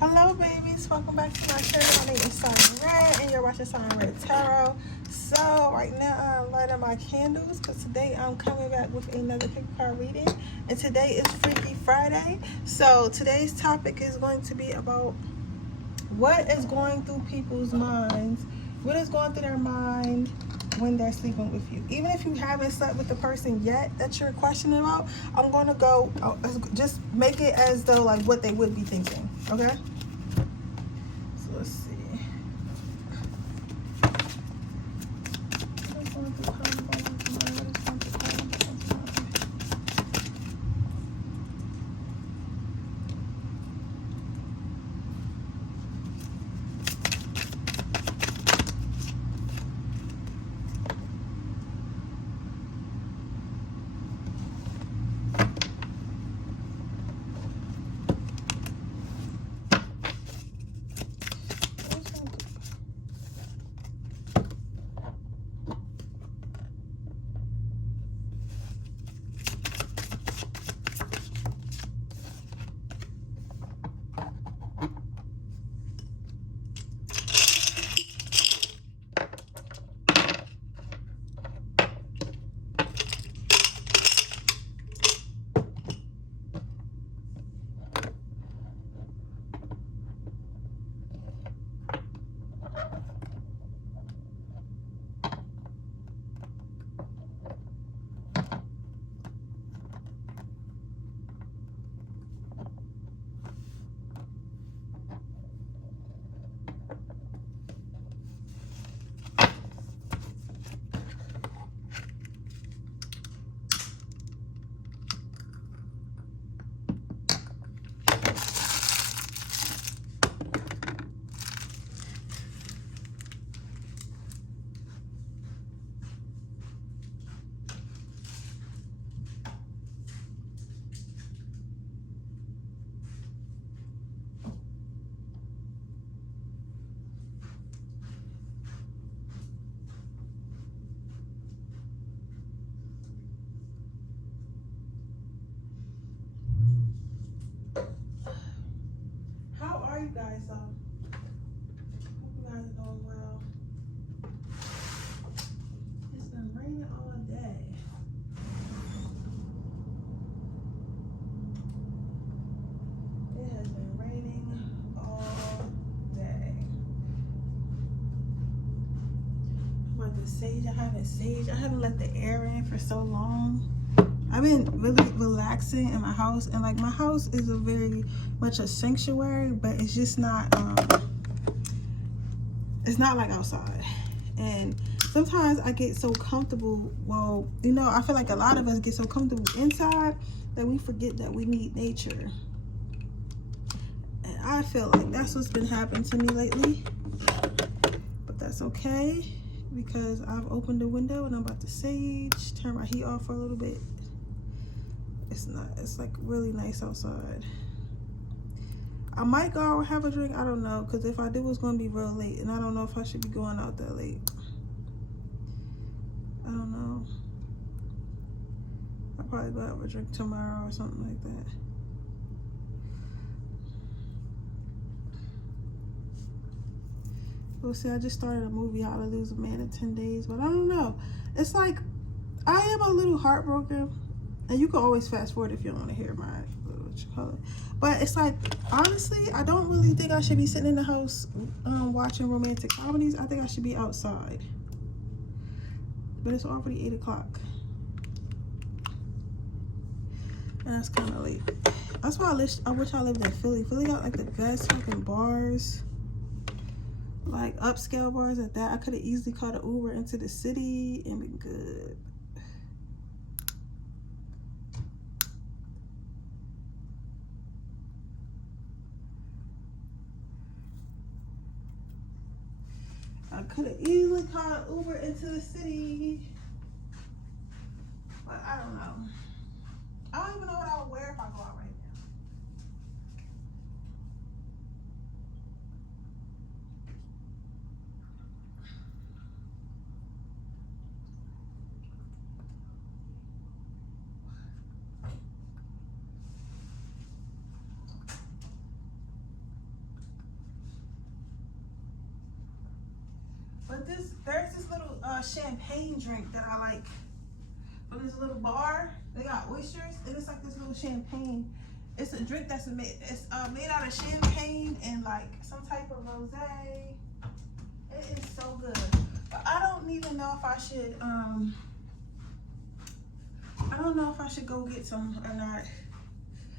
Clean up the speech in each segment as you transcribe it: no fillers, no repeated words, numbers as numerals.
Hello babies, welcome back to my channel. My name is Siren Redd and you're watching Siren Redd Tarot. So right now I'm lighting my candles because today I'm coming back with another pick card reading, and today is Freaky Friday. So today's topic is going to be about what is going through people's minds, what is going through their mind when they're sleeping with you. Even if you haven't slept with the person yet that you're questioning about, I'm going to go just make it as though like what they would be thinking, okay? So let's see. What is going through people's mind? What is going through people's mind? How are you guys though? Hope you guys are doing well. It's been raining all day. It has been raining all day. But the sage, I haven't let the air in for so long. I've been really relaxing in my house, and like my house is a very much a sanctuary, but it's just not it's not like outside. And sometimes I get so comfortable, well, you know, I feel like a lot of us get so comfortable inside that we forget that we need nature. And I feel like that's what's been happening to me lately, but that's okay because I've opened the window and I'm about to sage, turn my heat off for a little bit. It's like really nice outside. I might go out and have a drink, I don't know, because if I do, it's going to be real late, and I don't know if I should be going out that late. I don't know. I'll probably go out and have a drink tomorrow or something like that. We'll see. I just started a movie, How to Lose a Man in 10 Days, but I don't know. It's like, I am a little heartbroken. And you can always fast forward if you don't want to hear my, what you call it. But it's like, honestly, I don't really think I should be sitting in the house watching romantic comedies. I think I should be outside. But it's already 8 o'clock. And that's kind of late. That's why I wish I lived in Philly. Philly got like the best fucking bars. Like upscale bars at that. I could have easily caught an Uber into the city and been good. I could have easily caught an Uber into the city, but I don't know. I don't even know what I would wear if I go out right now. But there's this little champagne drink that I like from this little bar. They got oysters, and it's like this little champagne. It's a drink that's made out of champagne and like some type of rosé. It is so good. But I don't even know if I should go get some or not.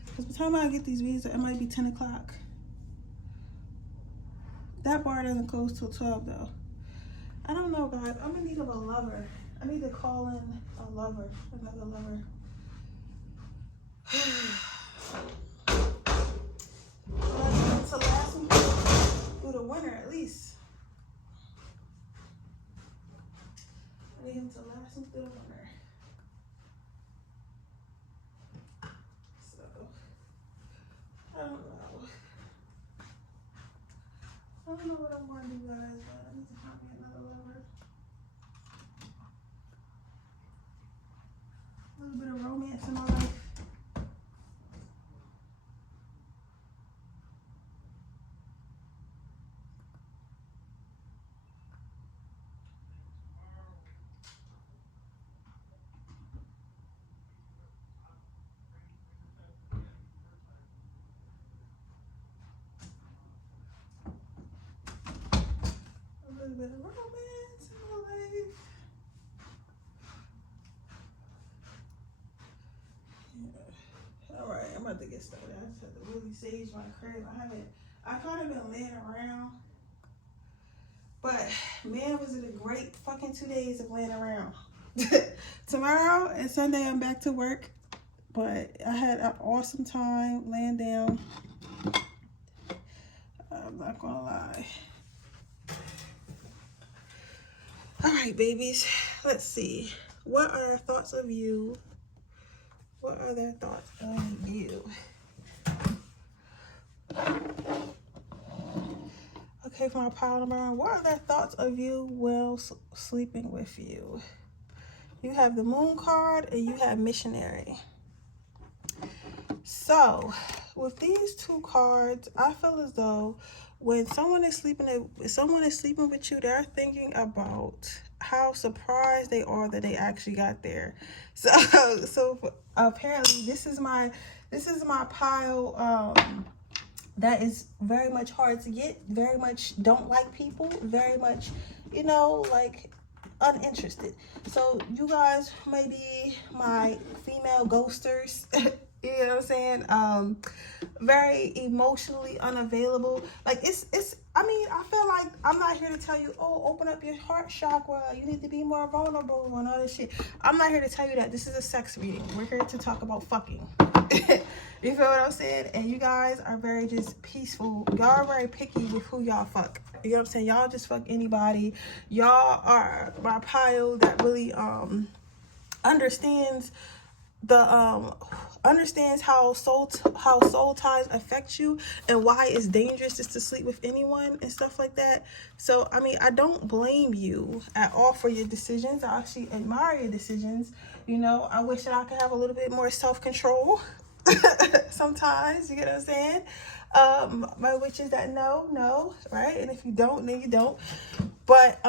Because by the time I get these videos, it might be 10 o'clock. That bar doesn't close till 12 though. I don't know, guys. I'm in need of a lover. I need to call in a lover, another lover. To last me through the winter at least. I need him to last me through the winter. So, I don't know. I don't know what I'm going to do, guys, but I need to find me another lover. A little bit of romance in my life. A little bit of romance in my life. Yeah. All right, I'm about to get started. I just have to really sage my crib. I've kind of been laying around, but man, was it a great fucking 2 days of laying around. Tomorrow and Sunday I'm back to work, but I had an awesome time laying down. I'm not gonna lie. All right, babies, let's see. What are their thoughts of you? What are their thoughts of you? Okay, for my pile number one, what are their thoughts of you while sleeping with you? You have the moon card and you have missionary. So, with these two cards, I feel as though when someone is sleeping with you, they're thinking about how surprised they are that they actually got there. So apparently this is my pile that is very much hard to get, very much don't like people, very much, you know, like uninterested. So you guys may be my female ghosters. You know what I'm saying? Very emotionally unavailable. Like I mean, I feel like I'm not here to tell you, oh, open up your heart chakra, you need to be more vulnerable and all this shit. I'm not here to tell you that. This is a sex reading. We're here to talk about fucking. You feel what I'm saying? And you guys are very just peaceful. Y'all are very picky with who y'all fuck. You know what I'm saying? Y'all just fuck anybody. Y'all are my pile that really understands how soul ties affect you and why it's dangerous just to sleep with anyone and stuff like that. So I mean, I don't blame you at all for your decisions. I actually admire your decisions. You know, I wish that I could have a little bit more self-control sometimes. You get what I'm saying? My wish is that no, right? And if you don't, then you don't. But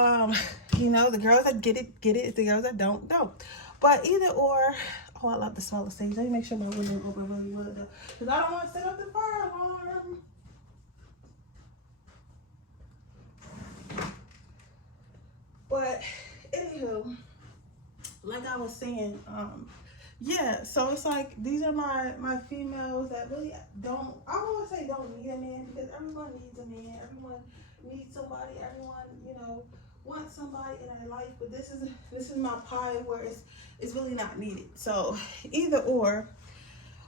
you know, the girls that get it. The girls that don't. But either or. Oh, I love the smell of sage. Let me make sure my window open really well though, because I don't want to set up the fire alarm. But anywho, like I was saying, yeah, so it's like these are my females that really don't, I don't want to say don't need a man, because everyone needs a man, everyone needs somebody, everyone, you know, wants somebody in their life. But this is my pie where it's really not needed. So either or,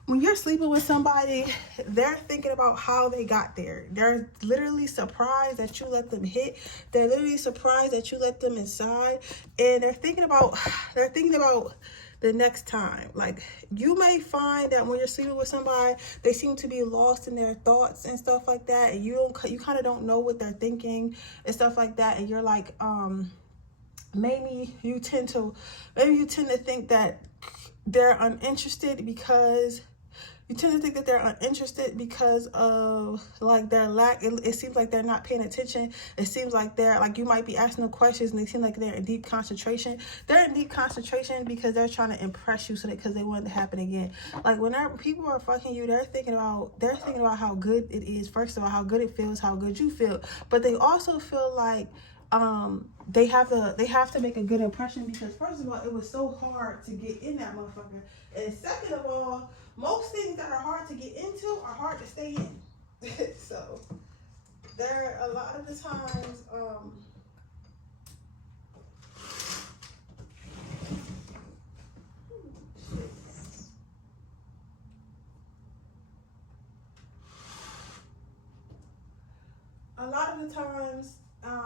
when you're sleeping with somebody, they're thinking about how they got there. They're literally surprised that you let them hit. They're literally surprised that you let them inside. And they're thinking about the next time. Like, you may find that when you're sleeping with somebody, they seem to be lost in their thoughts and stuff like that. And you kind of don't know what they're thinking and stuff like that. And you're like, maybe you tend to think that they're uninterested because You tend to think that they're uninterested because of like their lack. It seems like they're not paying attention. It seems like they're like, you might be asking them questions and they seem like they're in deep concentration. They're in deep concentration because they're trying to impress you, so that because they want it to happen again. Like whenever people are fucking you, they're thinking about how good it is. First of all, how good it feels, how good you feel, but they also feel like they have to make a good impression, because first of all, it was so hard to get in that motherfucker, and second of all, most things that are hard to get into are hard to stay in. So there are a lot of the times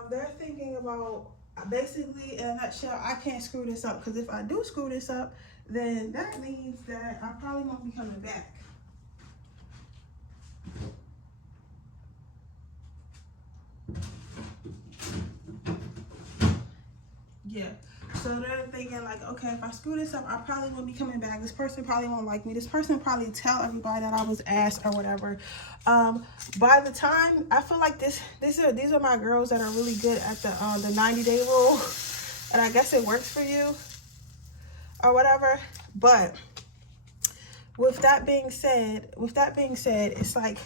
they're thinking about, basically, in a nutshell, I can't screw this up, because if I do screw this up, then that means that I probably won't be coming back. Yeah. So they're thinking like, okay, if I screw this up, I probably won't be coming back. This person probably won't like me. This person probably tell everybody that I was ass or whatever. By the time, I feel like these are my girls that are really good at the 90-day rule, and I guess it works for you or whatever. But with that being said, it's like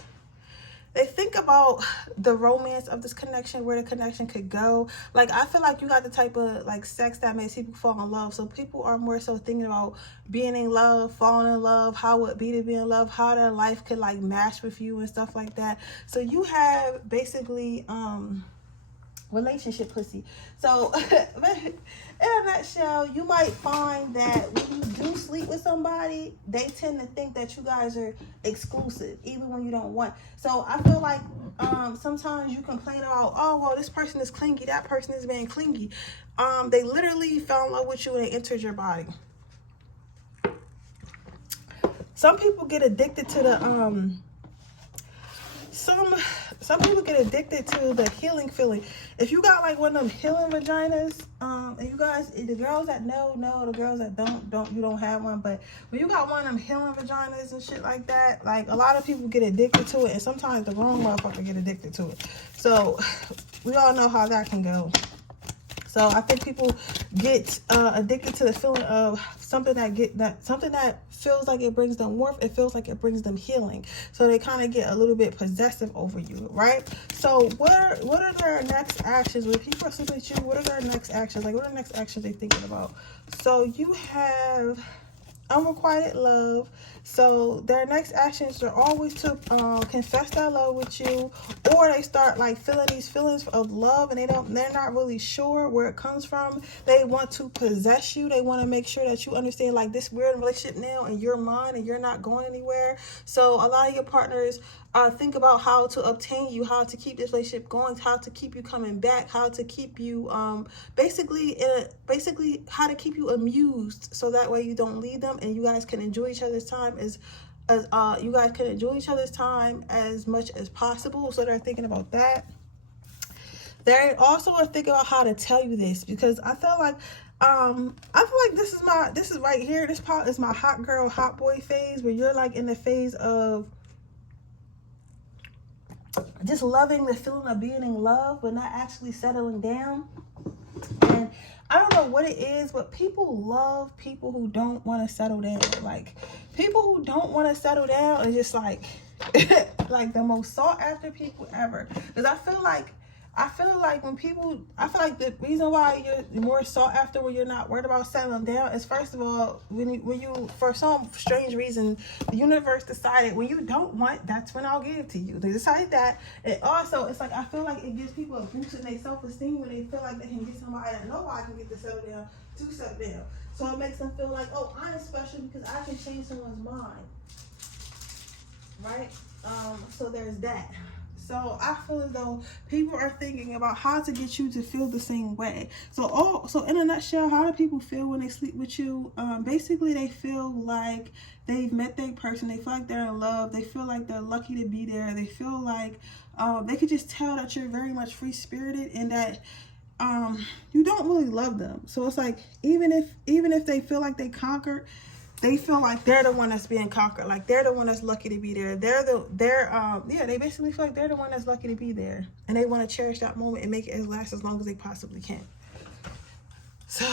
they think about the romance of this connection, where the connection could go. Like, I feel like you got the type of like sex that makes people fall in love. So people are more so thinking about being in love, falling in love, how it would be to be in love, how their life could like match with you and stuff like that. So you have basically relationship pussy. So in a nutshell, you might find that when you do sleep with somebody, they tend to think that you guys are exclusive, even when you don't want. So I feel like sometimes you complain about, oh well, this person is clingy, that person is being clingy. They literally fell in love with you and they entered your body. Some people get addicted to the some people get addicted to the healing feeling. If you got like one of them healing vaginas, and you guys, the girls that know, the girls that don't, you don't have one, but when you got one of them healing vaginas and shit like that, like a lot of people get addicted to it, and sometimes the wrong motherfucker get addicted to it. So we all know how that can go. So I think people get addicted to the feeling of something that feels like it brings them warmth. It feels like it brings them healing. So they kind of get a little bit possessive over you, right? So what are their next actions? When people are sleeping with you, what are their next actions? Like, what are the next actions they're thinking about? So you have unrequited love. So their next actions are always to confess their love with you, or they start like feeling these feelings of love, and they're not really sure where it comes from. They want to possess you. They want to make sure that you understand, like, this weird relationship now and you're mine and you're not going anywhere. So a lot of your partners think about how to obtain you, how to keep this relationship going, how to keep you coming back, how to keep you basically how to keep you amused, so that way you don't leave them and you guys can enjoy each other's time as much as possible. So they're thinking about that. They also are thinking about how to tell you this, because I feel like this is right here. This part is my hot girl, hot boy phase, where you're like in the phase of just loving the feeling of being in love, but not actually settling down. And I don't know what it is, but people love people who don't want to settle down. Like, people who don't want to settle down are just like like the most sought after people ever. Because I feel like the reason why you're more sought after when you're not worried about settling down is, first of all, when you for some strange reason, the universe decided when you don't want, that's when I'll give it to you. They decided that. And also, it's like, I feel like it gives people a boost in their self-esteem when they feel like they can get somebody that nobody can get to settle down to settle down. So it makes them feel like, oh, I'm special because I can change someone's mind, right? So there's that. So I feel as though people are thinking about how to get you to feel the same way. So in a nutshell, how do people feel when they sleep with you? Basically, they feel like they've met their person. They feel like they're in love. They feel like they're lucky to be there. They feel like they could just tell that you're very much free-spirited, and that you don't really love them. So it's like, even if they feel like they conquered, they feel like they're the one that's being conquered, like they're the one that's lucky to be there. Yeah, they basically feel like they're the one that's lucky to be there, and they want to cherish that moment and make it last as long as they possibly can. So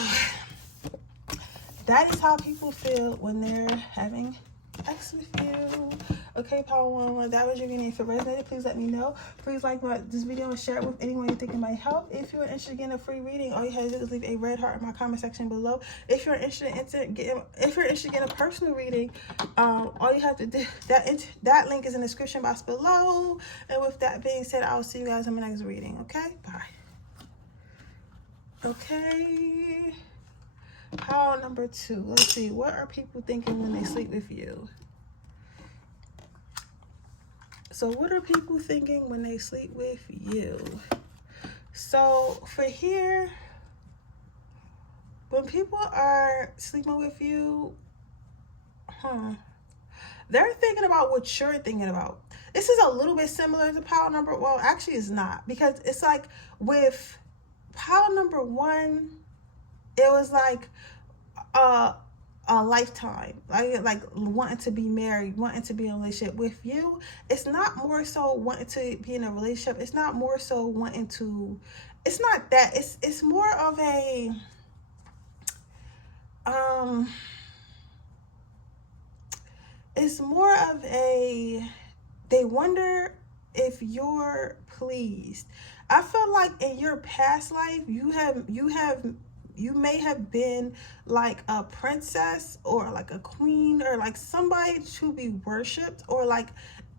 that is how people feel when they're having sex with you. Okay, Power One, that was your reading. If it resonated, please let me know. Please like this video and share it with anyone you think it might help. If you're interested in a free reading, all you have to do is leave a red heart in my comment section below. If you're interested in a personal reading, all you have to do, that link is in the description box below. And with that being said, I'll see you guys in my next reading. Okay, bye. Okay, power number 2. Let's see, what are people thinking when they sleep with you? So what are people thinking when they sleep with you? So for here, when people are sleeping with you, they're thinking about what you're thinking about. This is a little bit similar to power number, well, actually it's not, because it's like with power number 1, it was like a lifetime, like wanting to be married, wanting to be in a relationship. With you, it's not more so wanting to be in a relationship. It's not more so wanting to, it's not that, it's more of a it's more of a, they wonder if you're pleased. I feel like in your past life, you may have been like a princess or like a queen or like somebody to be worshipped, or like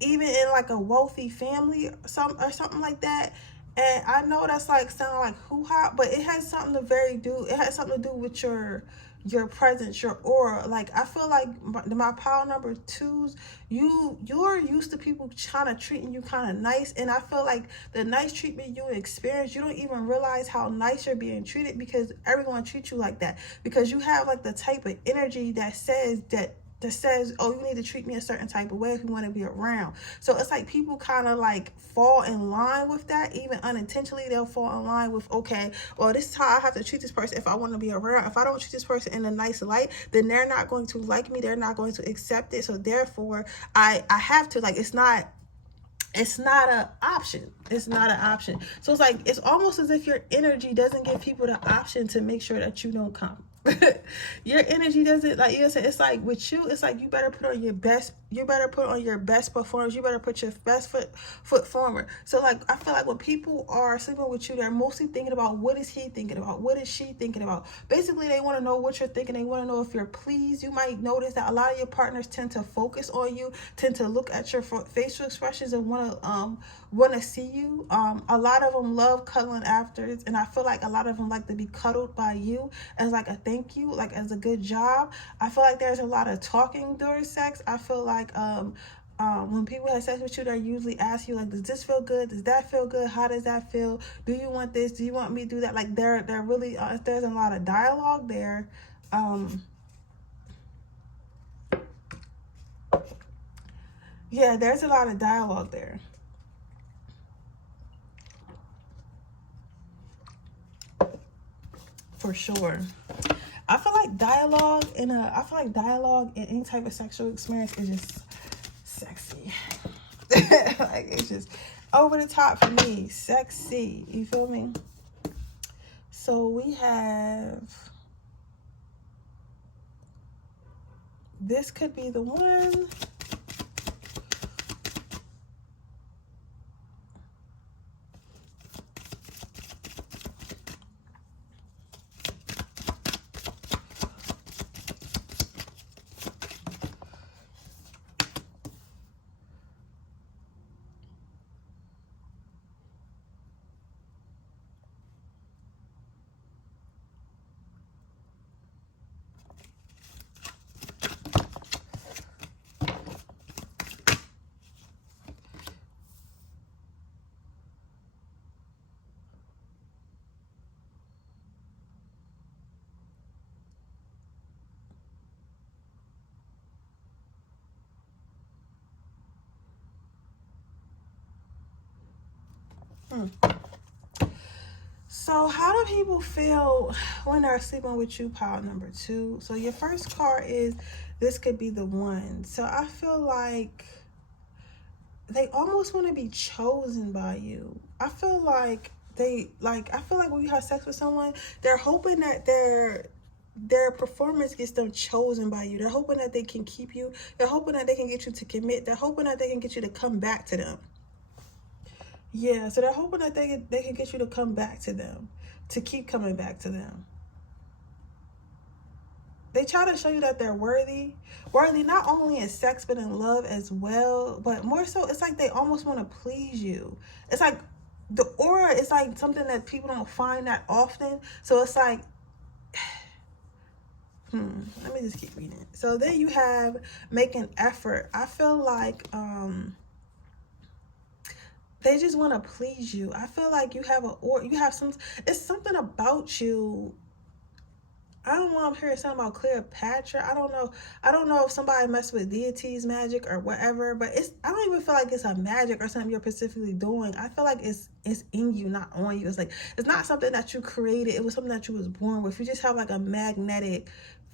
even in like a wealthy family or something like that. And I know that's like sound like hoo-ha, but it has something to do with your presence, your aura. Like I feel like my power number 2s, you're used to people trying to treating you kind of nice, and I feel like the nice treatment you experience, you don't even realize how nice you're being treated, because everyone treats you like that, because you have like the type of energy that says, oh, you need to treat me a certain type of way if you want to be around. So it's like people kind of like fall in line with that, even unintentionally. They'll fall in line with, okay, well, this is how I have to treat this person if I want to be around. If I don't treat this person in a nice light, then they're not going to like me. They're not going to accept it. So therefore, I have to, like, it's not an option. It's not an option. So it's like, it's almost as if your energy doesn't give people the option to make sure that you don't come. Your energy doesn't, like you said, it's like with you, it's like you better put on your best, performance, you better put your best foot forward. So like I feel like when people are sleeping with you, they're mostly thinking about, what is he thinking about, what is she thinking about. Basically they want to know what you're thinking. They want to know if you're pleased. You might notice that a lot of your partners tend to focus on you, tend to look at your facial expressions and want to see you. A lot of them love cuddling after, and I feel like a lot of them like to be cuddled by you as like a thank you, like as a good job. I feel like there's a lot of talking during sex. I feel like when people have sex with you, they usually ask you, like, does this feel good? Does that feel good? How does that feel? Do you want this? Do you want me to do that? Like they're really, there's a lot of dialogue there. Yeah, there's a lot of dialogue there. For sure. I feel like dialogue in any type of sexual experience is just sexy. Like it's just over the top for me. Sexy. You feel me? So we have, this could be the one. So how do people feel when they're sleeping with you? Pile number 2. So your first card is, this could be the one. So I feel like they almost want to be chosen by you. I feel like I feel like when you have sex with someone, they're hoping that their performance gets them chosen by you. They're hoping that they can keep you. They're hoping that they can get you to commit. They're hoping that they can get you to come back to them. Yeah, so they're hoping that they can get you to come back to them, to keep coming back to them. They try to show you that they're worthy not only in sex but in love as well. But more so, it's like they almost want to please you. It's like the aura is like something that people don't find that often. So it's like, let me just keep reading. So then you have make an effort. I feel like they just want to please you. I feel like you have it's something about you. I don't want to hear something about Cleopatra. I don't know if somebody messed with deities magic or whatever, but I don't even feel like it's a magic or something you're specifically doing. I feel like it's in you, not on you. It's like, it's not something that you created. It was something that you was born with. You just have like a magnetic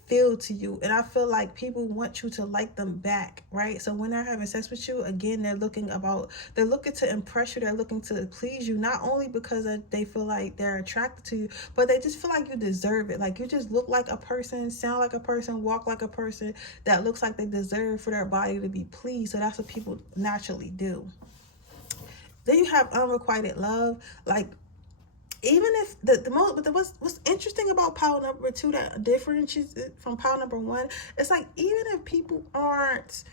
feel to you, and I feel like people want you to like them back, right? So when they're having sex with you, again, they're looking to impress you. They're looking to please you, not only because they feel like they're attracted to you, but they just feel like you deserve it. Like you just look like a person, sound like a person, walk like a person that looks like they deserve for their body to be pleased. So that's what people naturally do. Then you have unrequited love. Like, even if what's interesting about pile number 2 that differentiates it from pile number 1, it's like, even if people aren't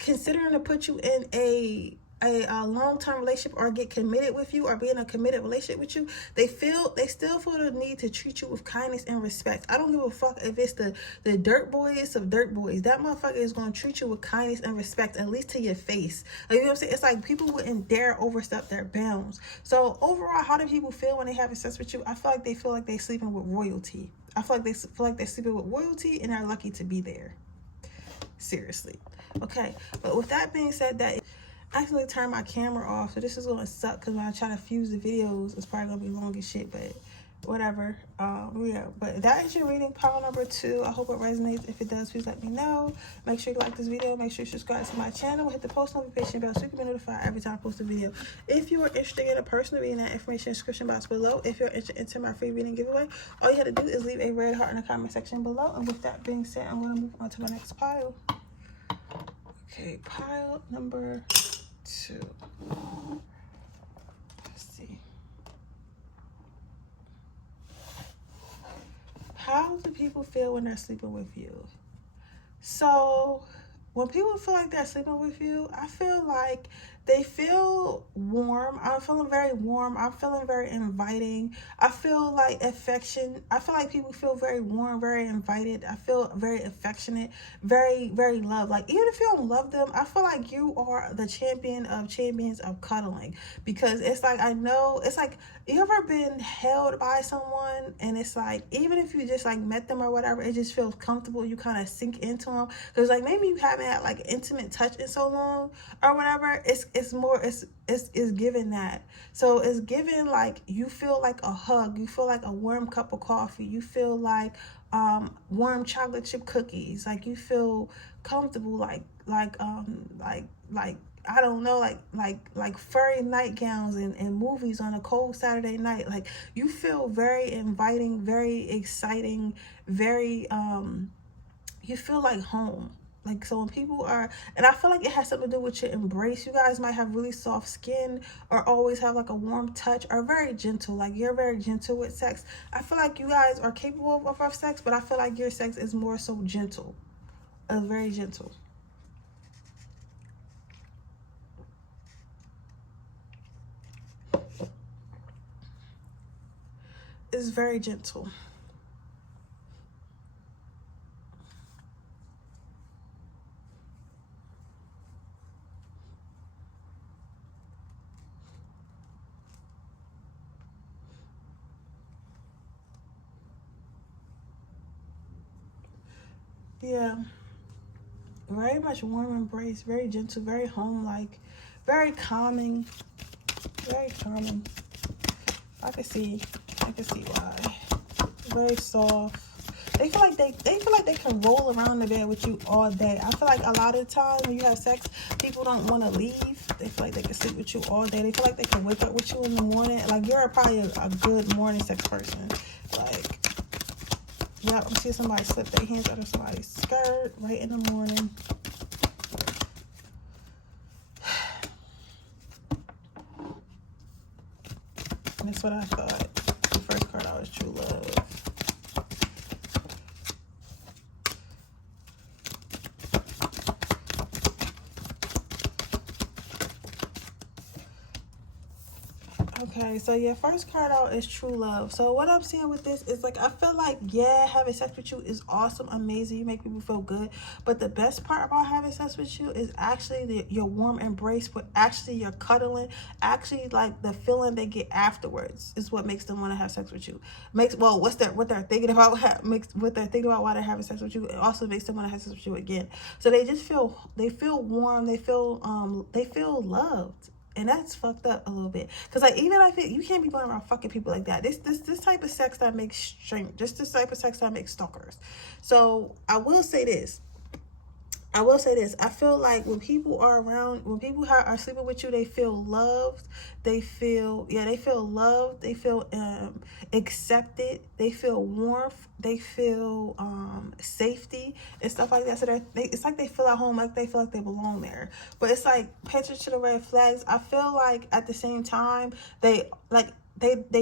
considering to put you in a long-term relationship or get committed with you or be in a committed relationship with you, they still feel the need to treat you with kindness and respect. I don't give a fuck if it's the dirt boys of dirt boys. That motherfucker is going to treat you with kindness and respect, at least to your face. Like, you know what I'm saying? It's like people wouldn't dare overstep their bounds. So overall, how do people feel when they having sex with you? I feel like they feel like they're sleeping with royalty. I feel like they're sleeping with royalty and they're lucky to be there. Seriously. Okay, but with that being said, that I actually turned my camera off, so this is gonna suck because when I try to fuse the videos, it's probably gonna be long as shit, but whatever. Yeah, but that is your reading, pile number 2. I hope it resonates. If it does, please let me know. Make sure you like this video. Make sure you subscribe to my channel. Hit the post notification bell so you can be notified every time I post a video. If you are interested in a personal reading, that information in the description box below. If you're interested in my free reading giveaway, all you have to do is leave a red heart in the comment section below. And with that being said, I'm gonna move on to my next pile. Okay, pile number 2. Let's see. How do people feel when they're sleeping with you? So when people feel like they're sleeping with you, I feel like they feel warm. I'm feeling very warm. I'm feeling very inviting. I feel like affection. I feel like people feel very warm, very invited. I feel very affectionate, very, very loved. Like, even if you don't love them, I feel like you are the champions of cuddling. Because it's like, I know, it's like, you ever been held by someone and it's like, even if you just like met them or whatever, it just feels comfortable. You kind of sink into them. Because like, maybe you haven't had like intimate touch in so long or whatever. It's given that. So it's given like, you feel like a hug. You feel like a warm cup of coffee. You feel like warm chocolate chip cookies. Like, you feel comfortable, like I don't know, like furry nightgowns and movies on a cold Saturday night. Like, you feel very inviting, very exciting, very you feel like home. Like, so when people are, and I feel like it has something to do with your embrace. You guys might have really soft skin or always have like a warm touch or very gentle. Like, you're very gentle with sex. I feel like you guys are capable of rough sex, but I feel like your sex is more so gentle. Very gentle. It's very gentle. Yeah, very much warm embrace, very gentle, very home-like, very calming, very calming. I can see why. Very soft. They feel like they can roll around the bed with you all day. I feel like a lot of times when you have sex, people don't want to leave. They feel like they can sleep with you all day. They feel like they can wake up with you in the morning. Like, you're probably a good morning sex person. Like, yeah, I'm seeing somebody slip their hands out of somebody's skirt right in the morning. And that's what I thought. The first card out was true love. Okay, so yeah, first card out is true love. So what I'm seeing with this is, like, I feel like, yeah, having sex with you is awesome, amazing. You make people feel good. But the best part about having sex with you is actually your warm embrace, but actually your cuddling, actually, like, the feeling they get afterwards is what makes them want to have sex with you. Well, what they're thinking about, what they're thinking about while they're having sex with you, it also makes them want to have sex with you again. So they just feel warm, they feel loved. And that's fucked up a little bit. Because, like, even I think you can't be going around fucking people like that. This type of sex that makes this type of sex that makes stalkers. So I will say this. I feel like when people are around, when people are sleeping with you, they feel loved. They feel loved. They feel accepted. They feel warmth. They feel safety and stuff like that. So it's like they feel at home, like they feel like they belong there. But it's like, pay attention to the red flags. I feel like at the same time, they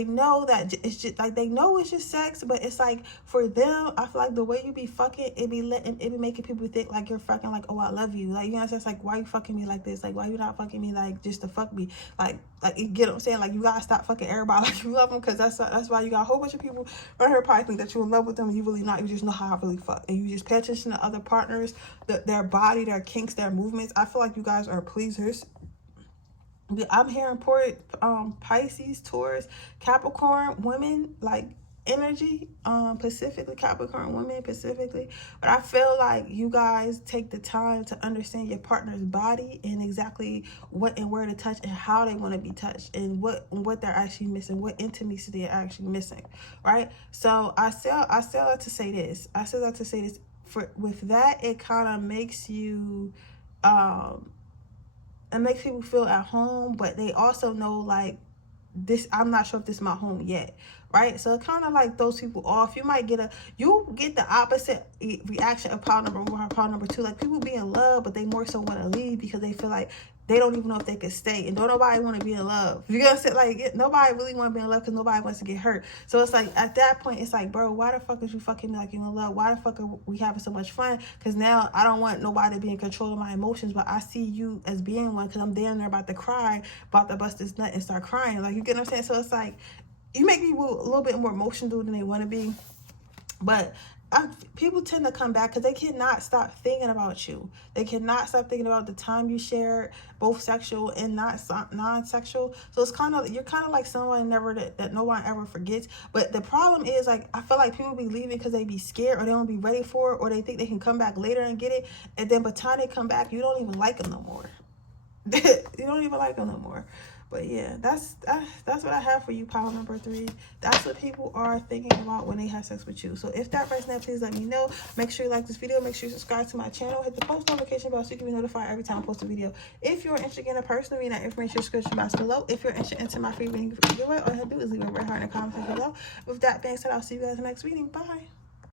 know that it's just like, they know it's just sex, but it's like, for them, I feel like the way you be fucking, it be making people think like you're fucking, like, oh, I love you, like, you know what I'm saying? It's like, why you fucking me like this? Like, why you not fucking me like just to fuck me? Like you get what I'm saying? Like, you gotta stop fucking everybody like you love them, because that's why you got a whole bunch of people right here probably think that you're in love with them, and you really not. You just know how I really fuck, and you just pay attention to other partners, their body, their kinks, their movements. I feel like you guys are pleasers. I'm hearing Pisces, Taurus, Capricorn women, like, energy, specifically Capricorn women specifically. But I feel like you guys take the time to understand your partner's body and exactly what and where to touch and how they want to be touched, and what they're actually missing, what intimacy they're actually missing, right? So I say that to say this. With that, it kind of makes you it makes people feel at home, but they also know, like, this, I'm not sure if this is my home yet, right? So it kind of like throws people off. You get the opposite reaction of pile number 1 or pile number 2. Like, people be in love, but they more so want to leave because they feel like they don't even know if they could stay, and don't nobody want to be in love. You know what I'm saying? Like, nobody really want to be in love because nobody wants to get hurt. So it's like, at that point, it's like, bro, why the fuck is you fucking me like you in love? Why the fuck are we having so much fun? Because now I don't want nobody to be in control of my emotions, but I see you as being one, because I'm damn near about to cry, about to bust this nut and start crying. Like, you get what I'm saying? So it's like, you make people a little bit more emotional than they want to be. But people tend to come back because they cannot stop thinking about you. They cannot stop thinking about the time you shared, both sexual and non-sexual. So it's kind of, you're kind of like someone that no one ever forgets. But the problem is, like, I feel like people be leaving because they be scared, or they don't be ready for it, or they think they can come back later and get it. And then by the time they come back, you don't even like them no more. You don't even like them no more. But yeah, that's what I have for you, pile number 3. That's what people are thinking about when they have sex with you. So if that resonates, please let me know. Make sure you like this video. Make sure you subscribe to my channel. Hit the post notification bell so you can be notified every time I post a video. If you're interested in a personal reading, that information is in the description box below. If you're interested in my free reading giveaway, all you have to do is leave a red heart in the comment section below. With that being said, I'll see you guys in the next reading. Bye.